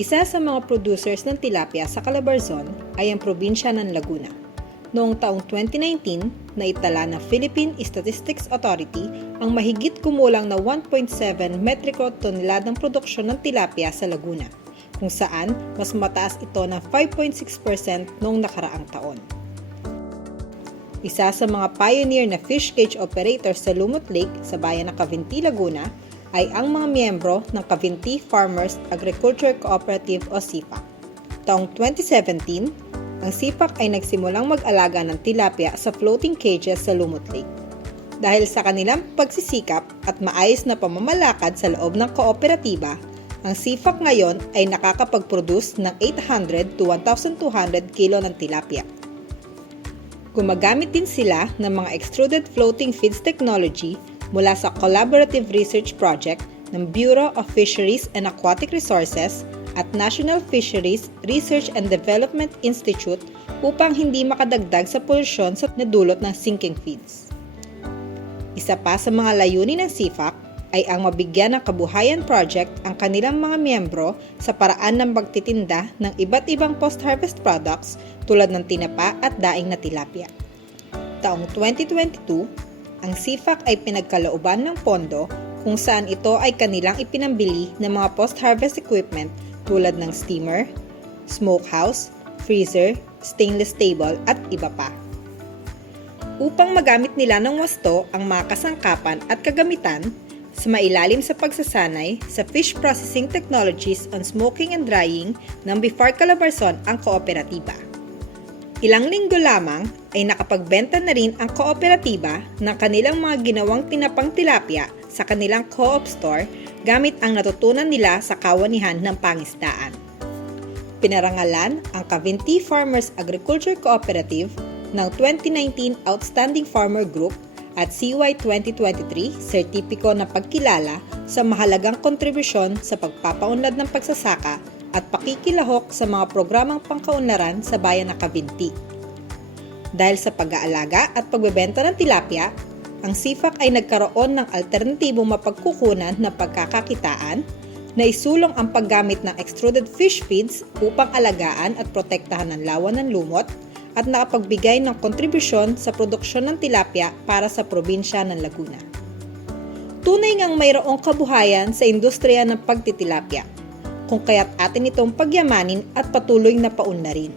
Isa sa mga producers ng tilapia sa Calabarzon ay ang probinsya ng Laguna. Noong taong 2019, naitala ng Philippine Statistics Authority ang mahigit kumulang na 1.7 metriko toneladang produksyon ng tilapia sa Laguna, kung saan mas mataas ito ng 5.6% noong nakaraang taon. Isa sa mga pioneer na fish cage operators sa Lumot Lake sa bayan ng Cavinti, Laguna ay ang mga miyembro ng Cavinti Farmers Agriculture Cooperative o SIFAC. Taong 2017, ang SIFAC ay nagsimulang mag-alaga ng tilapia sa floating cages sa Lumot Lake. Dahil sa kanilang pagsisikap at maayos na pamamalakad sa loob ng kooperatiba, ang SIFAC ngayon ay nakakapag-produce ng 800 to 1,200 kilo ng tilapia. Gumagamit din sila ng mga extruded floating feeds technology mula sa collaborative research project ng Bureau of Fisheries and Aquatic Resources at National Fisheries Research and Development Institute upang hindi makadagdag sa polusyon sa nadulot ng sinking feeds. Isa pa sa mga layunin ng SIFAC ay ang mabigyan ng kabuhayan project ang kanilang mga miyembro sa paraan ng pagtitinda ng iba't ibang post-harvest products tulad ng tinapa at daing na tilapia. Taong 2022, ang SIFAC ay pinagkalooban ng pondo kung saan ito ay kanilang ipinambili ng mga post-harvest equipment tulad ng steamer, smokehouse, freezer, stainless table at iba pa. Upang magamit nila ng wasto ang mga kasangkapan at kagamitan, sa mailalim sa pagsasanay sa fish processing technologies on smoking and drying ng BIFAR Calabarzon ang kooperatiba. Ilang linggo lamang ay nakapagbenta na rin ang kooperatiba ng kanilang mga ginawang tinapang tilapia sa kanilang co-op store gamit ang natutunan nila sa kawanihan ng pangisdaan. Pinarangalan ang Cavinti Farmers Agriculture Cooperative ng 2019 Outstanding Farmer Group at CY 2023 Sertipiko ng Pagkilala sa mahalagang kontribusyon sa pagpapaunlad ng pagsasaka at pakikilahok sa mga programang pangkaunlaran sa bayan ng Cavinti. Dahil sa pag-aalaga at pagbebenta ng tilapia, ang SIFAC ay nagkaroon ng alternatibong mapagkukunan ng pagkakakitaan na isulong ang paggamit ng extruded fish feeds upang alagaan at protektahan ang lawan ng lumot at nakapagbigay ng kontribusyon sa produksyon ng tilapia para sa probinsya ng Laguna. Tunay ngang mayroong kabuhayan sa industriya ng pagtitilapia, kung kaya't atin itong pagyamanin at patuloy na paunlarin.